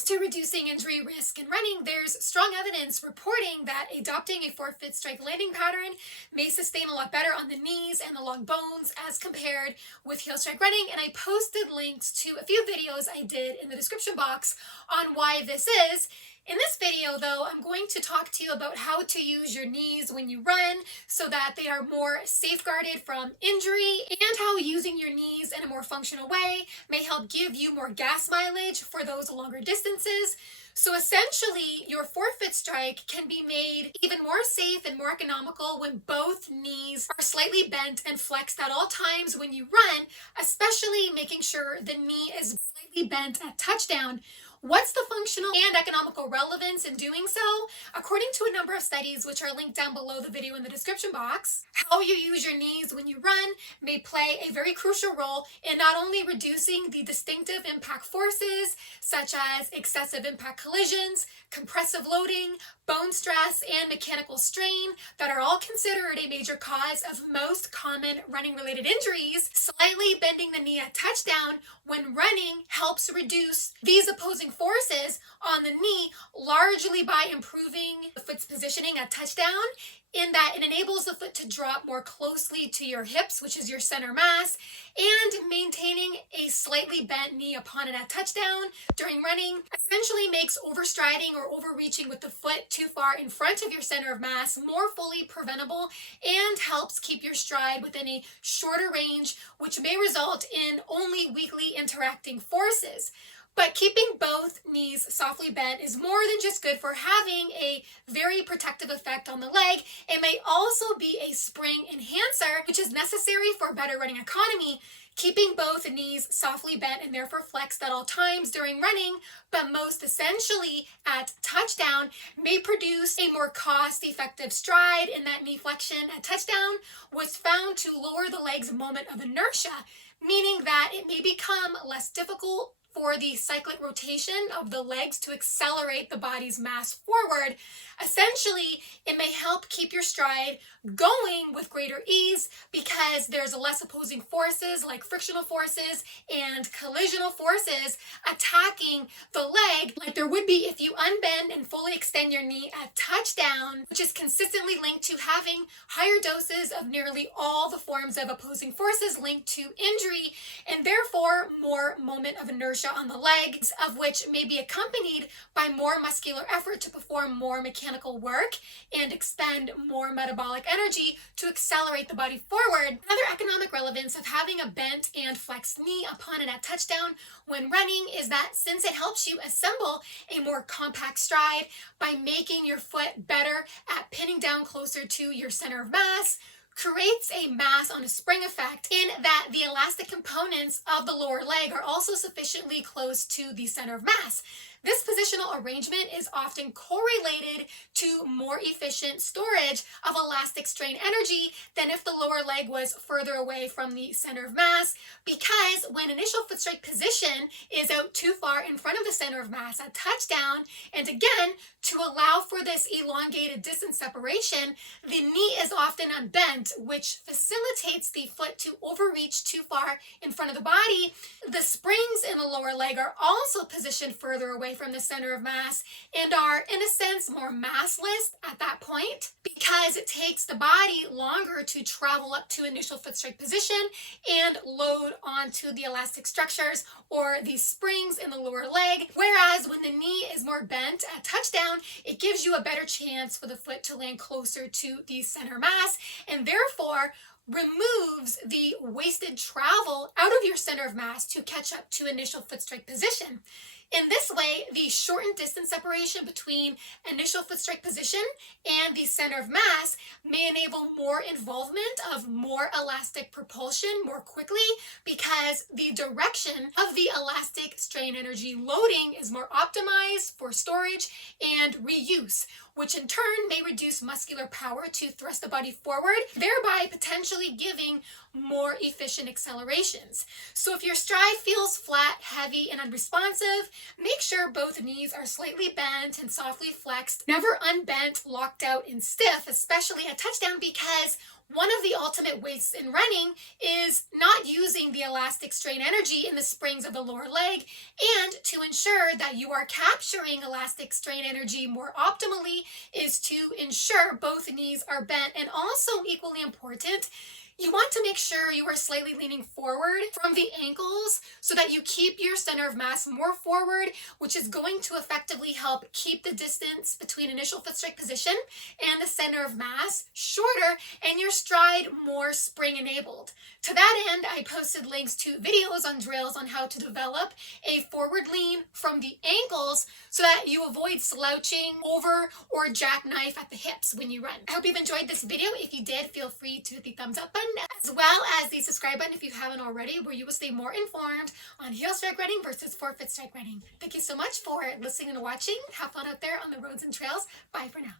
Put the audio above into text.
comes to reducing injury risk in running, there's strong evidence reporting that adopting a forefoot strike landing pattern may sustain a lot better on the knees and the long bones as compared with heel strike running. And I posted links to a few videos I did in the description box on why this is. In this video, though, I'm going to talk to you about how to use your knees when you run so that they are more safeguarded from injury, and how using your knees in a more functional way may help give you more gas mileage for those longer distances. So essentially, your forefoot strike can be made even more safe and more economical when both knees are slightly bent and flexed at all times when you run, especially making sure the knee is slightly bent at touchdown. What's the functional and economical relevance in doing so? According to a number of studies, which are linked down below the video in the description box, how you use your knees when you run may play a very crucial role in not only reducing the distinctive impact forces, such as excessive impact collisions, compressive loading, bone stress, and mechanical strain that are all considered a major cause of most common running-related injuries. Slightly bending the knee at touchdown when running helps reduce these opposing forces on the knee, largely by improving the foot's positioning at touchdown, in that it enables the foot to drop more closely to your hips, which is your center mass, and maintaining a slightly bent knee upon it at touchdown during running essentially makes overstriding or overreaching with the foot too far in front of your center of mass more fully preventable, and helps keep your stride within a shorter range, which may result in only weakly interacting forces. But keeping both knees softly bent is more than just good for having a very protective effect on the leg. It may also be a spring enhancer, which is necessary for better running economy. Keeping both knees softly bent and therefore flexed at all times during running, but most essentially at touchdown, may produce a more cost-effective stride in that knee flexion at touchdown was found to lower the leg's moment of inertia, meaning that it may become less difficult for the cyclic rotation of the legs to accelerate the body's mass forward. Essentially, it may help keep your stride going with greater ease because there's less opposing forces like frictional forces and collisional forces attacking the leg like there would be if you unbend and fully extend your knee at touchdown, which is consistently linked to having higher doses of nearly all the forms of opposing forces linked to injury, and therefore more moment of inertia on the legs, of which may be accompanied by more muscular effort to perform more mechanical work and expend more metabolic energy to accelerate the body forward. Another economic relevance of having a bent and flexed knee upon it at touchdown when running is that since it helps you assemble a more compact stride by making your foot better at pinning down closer to your center of mass, creates a mass on a spring effect in that the elastic components of the lower leg are also sufficiently close to the center of mass. This positional arrangement is often correlated to more efficient storage of elastic strain energy than if the lower leg was further away from the center of mass, because when initial foot strike position is out too far in front of the center of mass at touchdown, and again, to allow for this elongated distance separation, the knee is often unbent, which facilitates the foot to overreach too far in front of the body. The springs in the lower leg are also positioned further away from the center of mass and are, in a sense, more massless at that point because it takes the body longer to travel up to initial foot strike position and load onto the elastic structures or the springs in the lower leg. Whereas when the knee is more bent at touchdown, it gives you a better chance for the foot to land closer to the center mass, and therefore removes the wasted travel out of your center of mass to catch up to initial foot strike position. In this way, the shortened distance separation between initial foot strike position and the center of mass may enable more involvement of more elastic propulsion more quickly because the direction of the elastic strain energy loading is more optimized for storage and reuse, which in turn may reduce muscular power to thrust the body forward, thereby potentially giving more efficient accelerations. So if your stride feels flat, heavy, and unresponsive, make sure both knees are slightly bent and softly flexed, never unbent, locked out, and stiff, especially at touchdown, because One of the ultimate wastes in running is not using the elastic strain energy in the springs of the lower leg, and to ensure that you are capturing elastic strain energy more optimally is to ensure both knees are bent. And also equally important, you want to make sure you are slightly leaning forward from the ankles so that you keep your center of mass more forward, which is going to effectively help keep the distance between initial foot strike position and the center of mass shorter and your stride more spring enabled. To that end, I posted links to videos on drills on how to develop a forward lean from the ankles so that you avoid slouching over or jackknife at the hips when you run. I hope you've enjoyed this video. If you did, feel free to hit the thumbs up button as well as the subscribe button if you haven't already, where you will stay more informed on heel strike running versus forefoot strike running. Thank you so much for listening and watching. Have fun out there on the roads and trails. Bye for now.